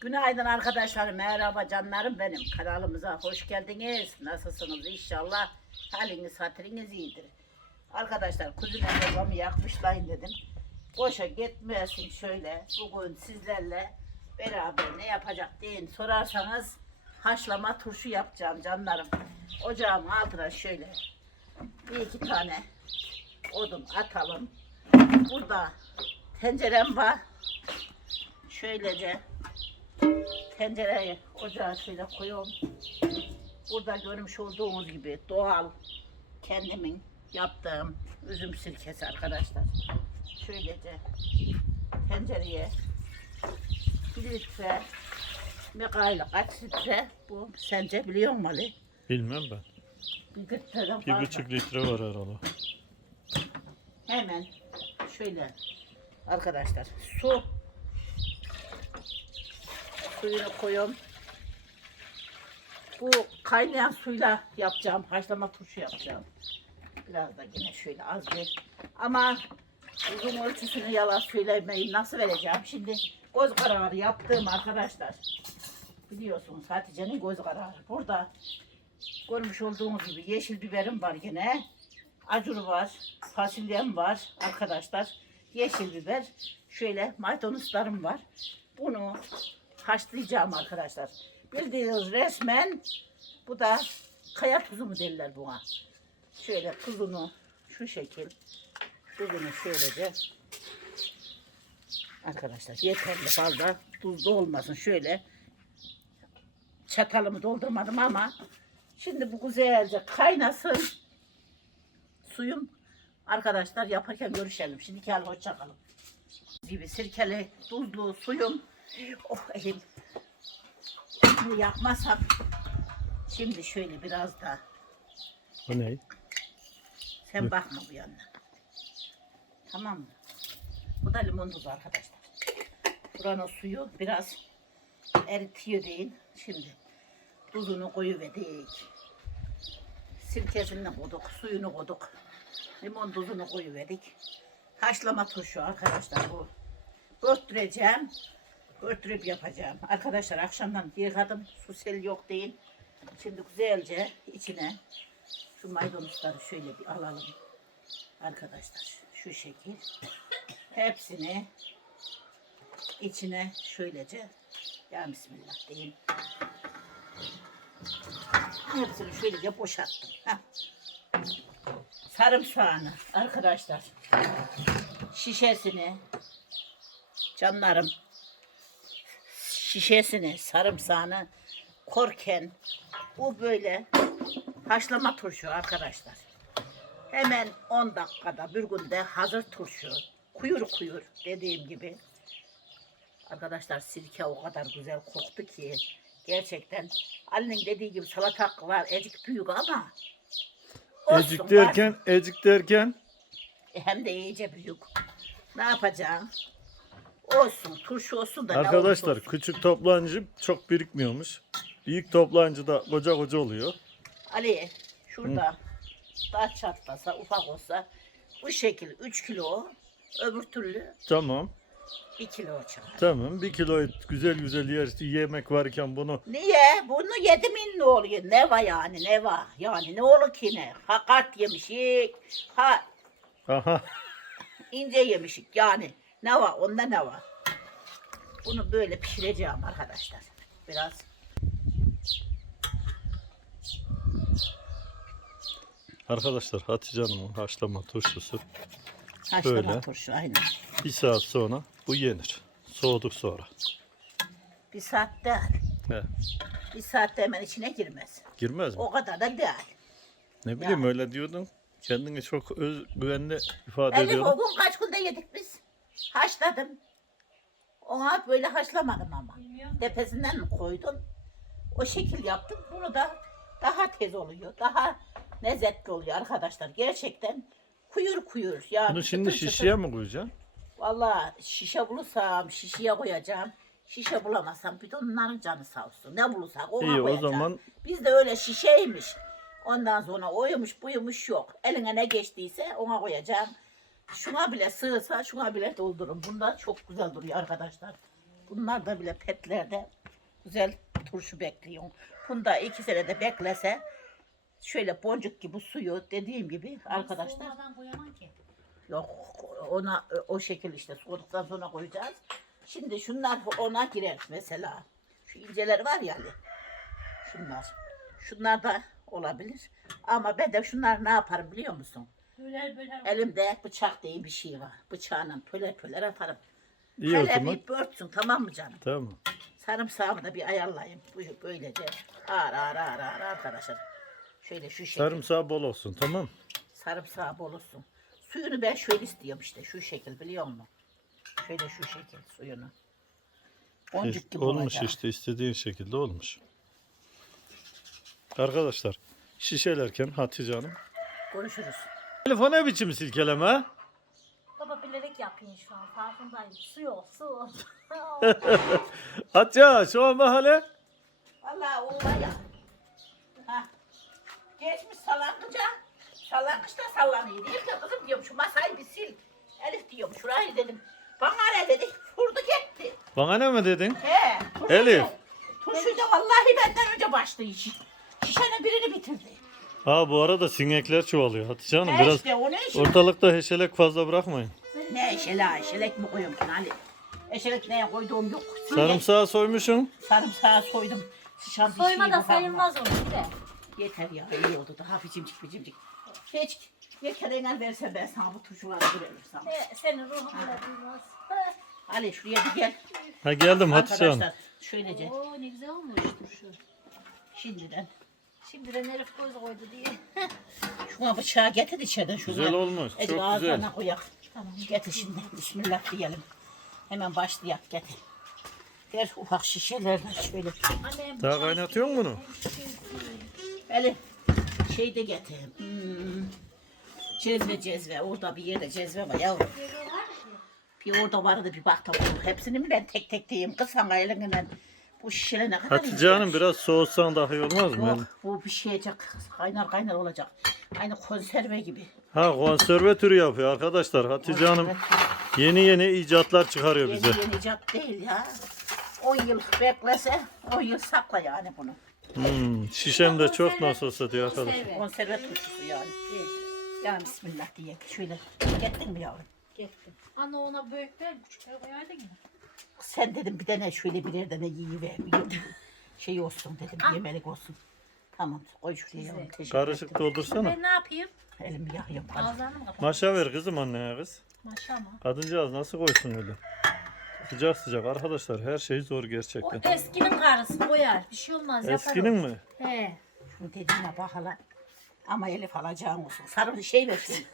Günaydın arkadaşlar, merhaba canlarım benim. Kanalımıza hoş geldiniz. Nasılsınız inşallah? Haliniz, hatırınız iyidir. Arkadaşlar kuzine babamı yakmışlayın dedim. Boşa gitmesin şöyle. Bugün sizlerle beraber ne yapacak deyin sorarsanız haşlama turşu yapacağım canlarım. Ocağın altına şöyle bir iki tane odun atalım. Burada tencerem var. Şöylece tencereyi ocağa şöyle koyuyorum. Burada görmüş olduğunuz gibi doğal kendimin yaptığım üzüm sirkesi arkadaşlar. Şöylece tencereye bir litre mekayla kaç litre bu sence biliyor musun Ali? Bilmem ben. Bir litreden Bir buçuk litre var herhalde. Hemen şöyle arkadaşlar su suyunu koyuyorum. Bu kaynayan suyla yapacağım. Haşlama turşu yapacağım. Biraz da yine şöyle az bir. Ama uzun ölçüsünü yalan söylemeyi nasıl vereceğim? Şimdi göz kararı yaptığım arkadaşlar. Biliyorsunuz Hatice'nin göz kararı. Burada görmüş olduğunuz gibi yeşil biberim var yine. Acur var, fasulyem var arkadaşlar. Yeşil biber, şöyle maydanozlarım var. Bunu haşlayacağım arkadaşlar. Bildiğiniz resmen bu da kaya tuzu mu derler buna. Şöyle tuzunu şu şekil tuzunu şöylece arkadaşlar yeterli fazla tuzlu olmasın şöyle çatalımı doldurmadım ama şimdi bu güzelce kaynasın suyum arkadaşlar yaparken görüşelim. Şimdi gel hoşça kalın. Gibi sirkeli, tuzlu suyum. Oh elim. Bunu yakmasam. Şimdi şöyle biraz da Bu ne? sen Hı. bakma bu yanına. Tamam mı? Bu da limon tuzu arkadaşlar. Buranın suyu biraz eritiyor değil. Şimdi tuzunu koyuverdik. Sirkesini koyduk, suyunu koyduk. Limon tuzunu koyuverdik. Haşlama turşu arkadaşlar bu. Örttüreceğim. Örttürüp yapacağım. Arkadaşlar akşamdan yıkadım. Su sel yok değil. Şimdi güzelce içine şu maydanozları şöyle bir alalım. Arkadaşlar şu şekil. Hepsini içine şöylece ya bismillah diyeyim. Hepsini şöylece boşalttım. Heh. Sarımsağını arkadaşlar şişesini canlarım şişesini sarımsağını korken bu böyle haşlama turşu arkadaşlar. Hemen 10 dakikada bir günde hazır turşu. Kuyur kuyur dediğim gibi. Arkadaşlar sirke o kadar güzel koktu ki gerçekten Ali'nin dediği gibi salatalık var ecik büyük ama olsun, Ecik var. derken, ecik derken E, hem de iyice büyük. Ne yapacağım? Olsun, turşu olsun da arkadaşlar olsun. küçük toplancı çok birikmiyormuş. Büyük toplancı da koca koca oluyor. Ali şurada daha çatlasa, ufak olsa bu şekil 3 kilo, öbür türlü Tamam. 1 kilo çıkar. Tamam. Bir kilo et, güzel güzel yer, yemek varken bunu Niye? Bunu yedim ne oluyor? Ne var yani ne var? Yani ne olur ki ne? Ha kart yemişik, ha aha ince yemişik yani. Ne var? Onda ne var? Bunu böyle pişireceğim arkadaşlar. Biraz arkadaşlar Hatice Hanım'ın haşlama turşusu haşlama Böyle. turşu aynen. bir saat sonra bu yenir. Soğuduk sonra. Bir saatte He. bir saatte hemen içine girmez. Girmez mi? O kadar da değil. Ne bileyim öyle diyordun. Kendini çok öz güvenli ifade Elif o ediyordun. gün kaç günde yedik biz? Haşladım. Ona böyle haşlamadım ama. Tepesinden mi koydum? O şekil yaptım. Bunu da daha tez oluyor. Daha lezzetli oluyor arkadaşlar. Gerçekten kuyur kuyur. Yani Bunu şimdi çıtır çıtır. şişeye mi koyacaksın? Valla şişe bulursam şişeye koyacağım. Şişe bulamazsam bir de onların canı sağ olsun. Ne bulursak ona İyi o koyacağım. zaman Bizde öyle şişeymiş. Ondan sonra oymuş buymuş yok. Eline ne geçtiyse ona koyacağım. Şuna bile sığsa şuna bile doldururum. Bunda çok güzel duruyor arkadaşlar. Bunlar da bile petlerde güzel turşu bekliyor. Bunda iki senede beklese şöyle boncuk gibi suyu dediğim gibi arkadaşlar Soğumadan koyamam ki. yok ona o şekil işte soğuduktan sonra koyacağız. Şimdi şunlar ona girer mesela. Şu inceler var ya Ali. Şunlar. Şunlar da olabilir. Ama ben de şunlar ne yaparım biliyor musun? Böler böler. Elimde bıçak diye bir şey var. Bıçağla pöler pöler atarım. İyi o Hele zaman. bir börtsün tamam mı canım? Tamam. Sarımsağımı da bir ayarlayayım. Bu- Böylece ağır ağır ağır ağır arkadaşlar. Şöyle şu şekil. Sarımsağı bol olsun tamam. Sarımsağı bol olsun. Suyunu ben şöyle istiyorum işte. Şu şekil biliyor musun? Şöyle şu şekil suyunu. Boncuk gibi olmuş olacak. işte istediğin şekilde olmuş. Arkadaşlar şişelerken Hatice Hanım. Görüşürüz. Telefon ne biçim silkeleme? Baba bilerek yapayım şu an farkındayım. Su yok su. Hatice şu an mahalle. Vallahi o var ya. Ha. Geçmiş sallanınca sallanmışta sallanıyor. Diyeyim ki kızım diyorum şu masayı bir sil. Elif diyorum şurayı dedim. Bana ne dedi? Vurdu gitti. Bana ne mi dedin? He. Elif. Turşucu vallahi benden önce başladı iş. Şişenin birini bitirdi. Ha bu arada sinekler çoğalıyor Hatice Hanım. Biraz işte o ne işin? ortalıkta heşelek fazla bırakmayın. Ne eşele eşelek mi koyuyorum ki Ali? Eşelek neye koyduğum yok. Sarımsağı soymuşsun. Sarımsağı soydum. Bir Soyma da sayılmaz onu bir de. Yeter ya iyi oldu daha bicimcik bicimcik. Hiç yeter engel verse ben sana bu turşuları verirsem. E, senin ruhun da duymaz. Ali şuraya bir gel. Ha geldim Hatice Hanım. Arkadaşlar şöylece Oo ne güzel olmuş şu. şimdiden. Şimdiden Elif göz koydu diye. Şuna bıçağı getir içeriden şuna. Güzel olmuş. Ecik Çok ağzına güzel. koyak. Tamam getir şimdi. Bismillah diyelim. Hemen başlayak getir. Ver ufak şişelerden şöyle. Annem Daha kaynatıyor musun bunu? Ali şey de getir. Hmm. Cezve cezve. Orada bir yerde cezve var yavrum. Bir orada vardı bir bak da bulduk. Hepsini mi ben tek tek diyeyim? Kız sana elinden bu şişele ne kadar Hatice güzel. Hanım biraz soğutsan daha iyi olmaz mı? Yok bu pişecek. Kaynar kaynar olacak. Aynı konserve gibi. Ha konserve türü yapıyor arkadaşlar. Hatice Hanım yeni yeni icatlar çıkarıyor Yeni bize. yeni icat değil ya. 10 yıl beklese 10 yıl sakla yani bunu. Hmm, şişem de çok nasıl olsa diyor arkadaş. Konserve. Konserve turşusu yani. Yani bismillah diye. Şöyle getirdin mi yavrum? Gittim. Anne ona büyükler küçükler koyardın ya. Sen dedim bir tane şöyle birer tane yiyiver. Bir şey olsun dedim. Yemelik olsun. Tamam koy şuraya yavrum. Teşekkür Karışık ederim. doldursana. Ben ne yapayım? Elimi mı kapat? Maşa ver kızım anneye kız. Maşa mı? Kadıncağız nasıl koysun öyle? Sıcak sıcak arkadaşlar her şey zor O gerçekten. eskinin karısı koyar. Bir şey olmaz yaparım. Eskinin mi? He. Şunu dediğine bak hala. Ama Elif alacağım olsun. Sarı şey versin.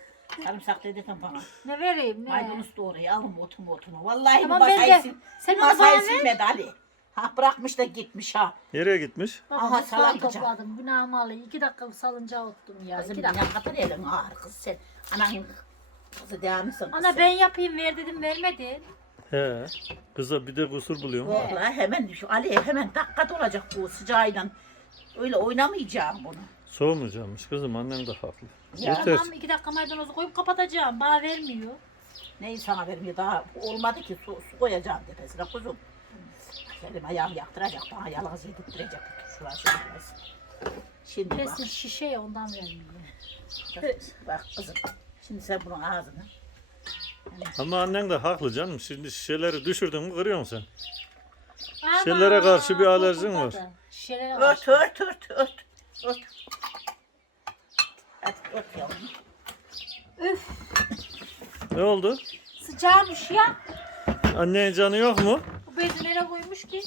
Sarımsak dedin bana. Ne vereyim ne? Maydanoz doğrayı alın otunu otunu. Vallahi Tamam, bu ben masayı, de- sil, sen onu masayı bana ver. silmedi Ali. Ha bırakmış da gitmiş ha. Nereye gitmiş? Baba Aha, Aha, soğan yiyeceğim. topladım. Günahımı alayım. İki dakika salıncağı ottum ya. Kızım iki ne dakika. kadar elin ağır kız sen. Ananın kızı devam mısın? Ana ben yapayım ver dedim vermedin. He. Kıza bir de kusur buluyorum. Vallahi hemen şu Ali hemen dakika olacak bu sıcağıyla. Öyle oynamayacağım bunu. Soğumayacakmış kızım annem de haklı. Ya, Yeter. Tamam iki dakika maydanozu koyup kapatacağım. Bana vermiyor. Neyi sana vermiyor daha olmadı ki su, su koyacağım tepesine kuzum. Elim ayağım yaktıracak bana yalaz yedirttirecek bu turşular şimdi bak. Şişe ya, ondan vermiyor. Bak kızım. Şimdi sen bunun ağzını. Ama annen de haklı canım. Şimdi şişeleri düşürdün mü kırıyorsun sen. Şişelere karşı bir alerjin var. Şişelere Ört karşı. ört ört ört. Ört. Ört yavrum. Üf Ne oldu? sıcağmış ya. Annenin canı yok mu? Bu bezi nereye koymuş ki?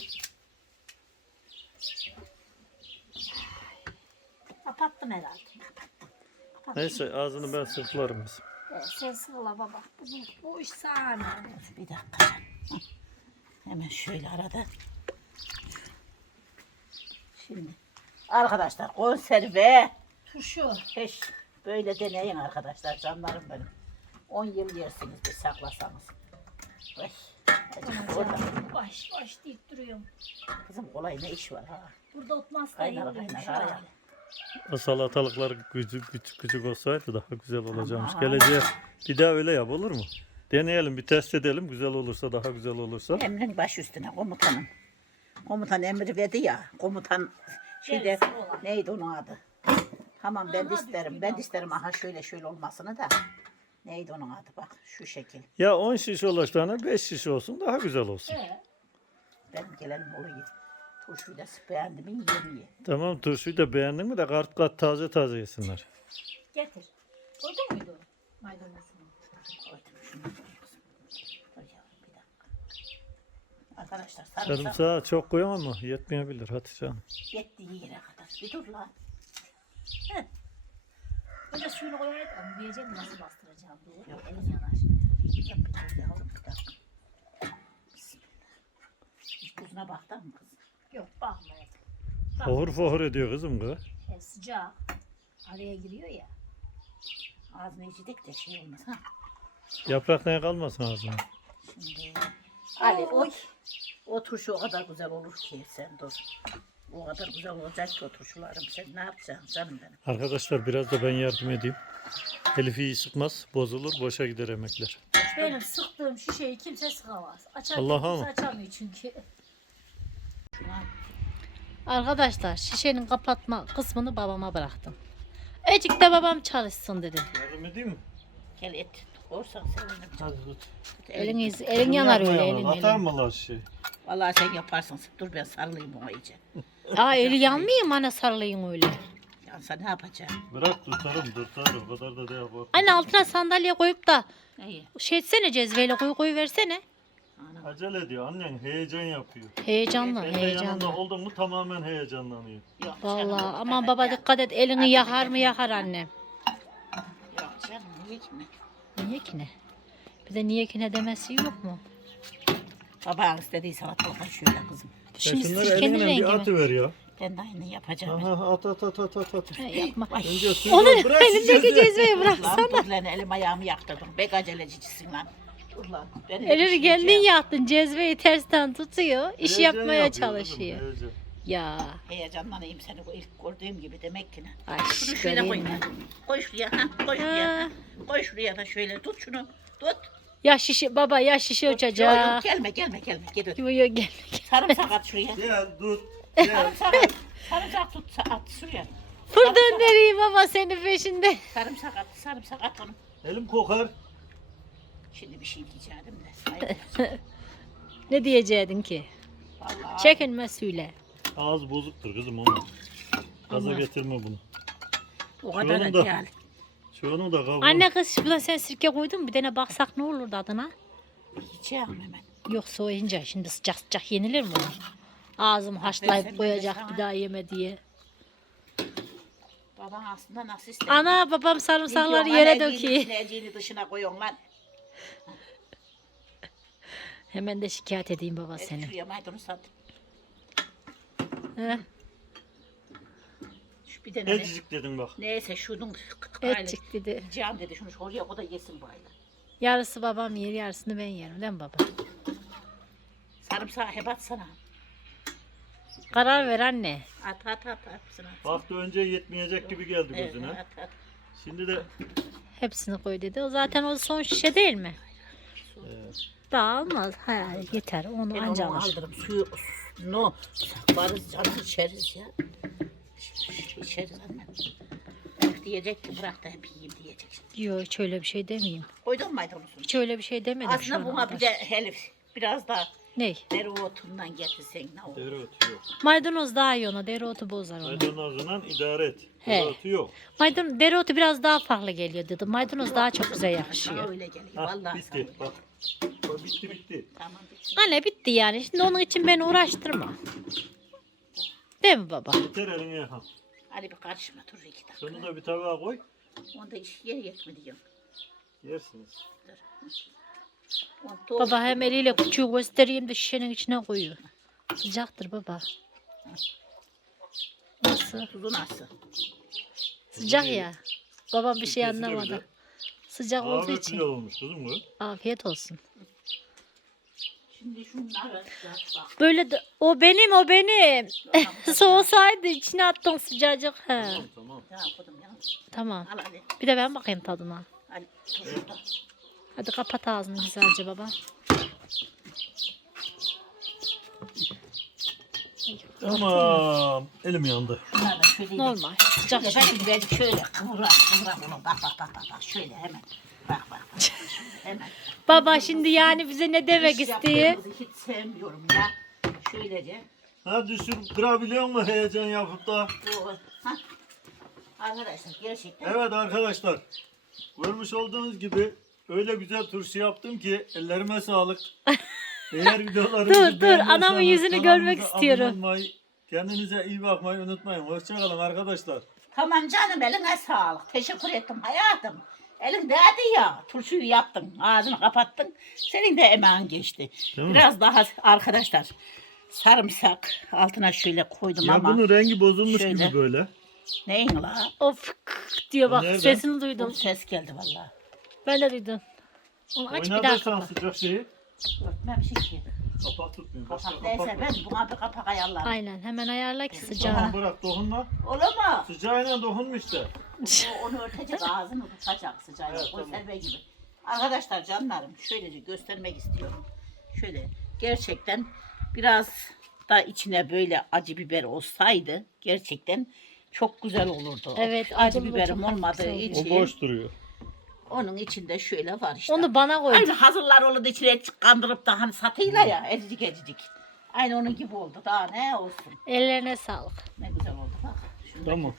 Kapattım herhalde. Neyse ağzını ben kızım. Evet, sen sıvıla baba. Bu, bu iş sana emanet. Bir dakika. Hı. Hemen şöyle arada. Şimdi arkadaşlar konserve Turşu. hiç böyle deneyin arkadaşlar canlarım benim. 10 yıl yersiniz bir saklasanız. Ay, acık orada. Baş baş deyip duruyorum. Kızım kolay ne iş var ha. Burada otmaz da Kaynar kaynar ha. O salatalıklar küçük küçük küçük olsaydı daha güzel olacakmış. Aman. Geleceğe bir daha öyle yap olur mu? Deneyelim bir test edelim. Güzel olursa daha güzel olursa. Emrin baş üstüne komutanım. Komutan emri verdi ya. Komutan şeyde Gerisi olan. neydi onun adı? Tamam ben de Aha, isterim. Ben de isterim aha şöyle şöyle olmasını da. Neydi onun adı bak şu şekil. Ya 10 şiş olacağına 5 şiş olsun daha güzel olsun. He. Benim gelenim oluyor. Turşuyu da beğendim mi yemiyor. Tamam turşuyu da beğendin mi de kart kat taze taze yesinler. Getir. Koydun muydu? Maydanozunu. Koydum şunu. Dur yavrum, bir dakika. Arkadaşlar sarımsak Sarımsağı çok koyamam mı? Yetmeyebilir Hatice Hanım. yettiği yere kadar. Bir dur lan. Önce suyunu koyarak ama diyeceğim nasıl bastıracağım diye. Yok. Elin yanar. Bir dakika, bir dur yavrum, bir dakika. Hiç tuzuna baktın mı kız? Yok bakmayın. Fohur fohur ediyor kızım kız. E, sıcak. Araya giriyor ya. Ağzını içecek de şey olmaz ha. Yaprak neye kalmasın ağzına. Şimdi Ali Oy. o turşu o kadar güzel olur ki sen dur. O kadar güzel olacak ki o turşularım. Sen ne yapacaksın canım benim? Arkadaşlar biraz da ben yardım edeyim. Elif iyi sıkmaz, bozulur, boşa gider emekler. Benim sıktığım şişeyi kimse sıkamaz. Açar Allah'a kimse mı? açamıyor çünkü. Arkadaşlar şişenin kapatma kısmını babama bıraktım. Ecik de babam çalışsın dedim. Yardım edeyim mi? gel et. Korsan sevinirim. Hadi tut. Elin, elin yanar öyle elin Atar elin. mı lan şey? Vallahi sen yaparsın. Dur ben sarılayım ona iyice. Aa eli yanmıyor mu anne sarılayın öyle. Yansa ne yapacağım? Bırak tutarım, tutarım. O kadar da değil. bak. Anne altına sandalye koyup da İyi. şey etsene cezveyle koy koy versene. Acele ediyor. Annen heyecan yapıyor. Heyecanlı Ben de yanında heyecanlı. oldum mu tamamen heyecanlanıyor. Yok canım, Vallahi o aman kadar baba ya. dikkat et elini yakar mı yakar annem. Yok canım niye ki mi? Niye ki ne? Bir de niye ki ne demesi yok mu? Baban istediği salatalıktan şöyle kızım. Şimdi şunları sirkenin elinle rengi bir mi? atıver ya. Ben de aynı yapacağım. Aha at at at at at. at. Ha, yapma. Ay. Önce suyu Onu bırak şu elindeki cezveyi. cezveyi Lan bıraksana. dur lan elim ayağımı yaktırdın. Bek acelecicisin lan. Dur lan. Ben Elini kendin yaktın cezveyi tersten tutuyor. iş Heyecan yapmaya yapıyor kızım, çalışıyor. heyecan. Ya. Heyecanlanayım seni bu ilk gördüğüm gibi demek ki ne? Şunu şöyle koy. Koy şuraya. Ha, koy şuraya. Ha. Koy şuraya da şöyle tut şunu. Tut. Ya şişi baba ya şişi Yok, yok, uçacak. gelme gelme gelme. Gel öt. Yo yo gel. Sarımsak at şuraya. Gel. Gel. Sarımsak at. Sarımsak tut sa- at şuraya. Buradan nereye baba senin peşinde. Sarımsak at. Sarımsak at onu. Elim kokar. Şimdi bir şey diyeceğim de. Ne diyecektin ki? Vallahi. Çekinme söyle. Ağız bozuktur kızım onu. Gaza getirme bunu. O kadar da da-. Şunu da kavuğunu. Anne kız şuradan sen sirke koydun mu? Bir tane baksak ne olurdu adına? Yiyeceğim hemen. Yok soğuyunca şimdi sıcak sıcak yenilir mi o? Ağzım haşlayıp koyacak bir daha yeme diye. Baban aslında nasıl ister? Ana babam sarımsakları yere döküyor. eciğini dışına koyuyorsun lan. Hemen de şikayet edeyim baba Et seni. Şuraya maydanoz sat. He? Bir tane ne- Ecicik dedim bak. neyse şunun. Etçik dedi. Yiyeceğim dedi şunu oraya o da yesin bari. Yarısı babam yer yarısını ben yerim değil mi baba? Sarımsağı hep atsana. Karar ver anne. At at at at. Hepsini at. Baktı önce yetmeyecek gibi geldi Evet, gözüne. at at. Şimdi de Hepsini koy dedi. O zaten o son şişe değil mi? Evet. Daha almaz. Ha, yeter. Onu Ben anca onu alır. aldırım suyu. No. Varız canım içeriz ya. İçeriz anne. Bak diyecek ki bırak da hep yiyeyim diyecek. Yok hiç öyle bir şey demeyeyim. Koydun mu maydanozunu? Hiç öyle bir şey demedim şu Aslında ana buna kadar. bir de Elif biraz da Ne? dereotundan getirsen ne olur? dereotu yok. Maydanoz daha iyi ona. Dereotu bozar onu. Maydanozla idare et. He. Dereotu yok. Maydanoz, dereotu biraz daha farklı geliyor dedim. Maydanoz daha çok güzel Sana yakışıyor. öyle geliyor. Ha, Vallahi sana bitti. öyle. Bak. Bak, bitti bitti. Tamam bitti. Anne bitti yani. Şimdi onun için beni uğraştırma. Değil mi baba? Yeter eline yakın. Hadi bir karışma dur iki dakika. Şunu da bir tabağa koy. Onda iş yer yetmedi diyorum. Yersiniz. Onu doğru- Baba hem eliyle küçüğü göstereyim de şişenin içine koyuyor. Sıcaktır baba. Nasıl? Tuzu nasıl? Sıcak ya. Babam bir şey de anlamadı. güzel. Sıcak olduğu için. güzel olmuş kızım bu. Afiyet olsun. Şimdi şunları bak. Böyle de, o benim o benim. Soğusaydı içine attın sıcacık. He. Tamam tamam. Ya. Tamam. Al hadi. Bir de ben bakayım tadına. Hadi. Hadi kapat ağzını güzelce baba. Tamam. Elim yandı. Bunlar da şöyle Normal. Sıcak Şöyle şey. ben birazcık şöyle kıvırak kıvırak onu bak bak bak bak bak şöyle hemen bak bak bak hemen. Baba şimdi yani bize ne demek İş istiyor? yaptığımızı hiç sevmiyorum ya. Şöylece Ha düşür kırabiliyor mu heyecan yapıp da? bu ha. Arkadaşlar gerçekten Evet arkadaşlar. Görmüş olduğunuz gibi öyle güzel turşu yaptım ki ellerime sağlık. Eğer videolarımızı Dur, dur, beğeniyorsanız anamın yüzünü kanalımıza görmek abone istiyorum. olmayı, kendinize iyi bakmayı unutmayın. Hoşçakalın arkadaşlar. Tamam canım eline sağlık. Teşekkür ettim hayatım. Elin değdi ya. Turşuyu yaptın. Ağzını kapattın. Senin de emeğin geçti. Değil mi? Biraz daha arkadaşlar sarımsak altına şöyle koydum Ya ama. bunun rengi bozulmuş şöyle. gibi böyle. Neyin la? Of kık diyor bak Nereden? sesini duydum. ses geldi vallahi. Ben de duydum. Onu aç bir daha Oynadıysan kapat. sıcak şeyi Örtmemişim ki. Kapak tutmuyor. Başka Kapak kapak neyse yok. ben buna bir kapak ayarlarım. Aynen hemen ayarla ki Tamam sıcağı. bırak dokunma. Olur mu? Sıcağıyla dokunma işte. O onu örtecek ağzını tutacak sıcağıyla. Evet, tamam. Konserve gibi. Arkadaşlar canlarım şöylece göstermek istiyorum. Şöyle gerçekten biraz da içine böyle acı biber olsaydı gerçekten çok güzel olurdu. Evet, acı acılı da biberim çok olmadığı güzel oluyor. O için boş duruyor. Onun içinde şöyle var işte. Onu bana koy. Aynı hazırlar olur da içine kandırıp da hani satıyla ya ezicik ezicik. Aynı onun gibi oldu. Daha ne olsun. Ellerine sağlık. Ne güzel oldu bak. Şunu da Tamam.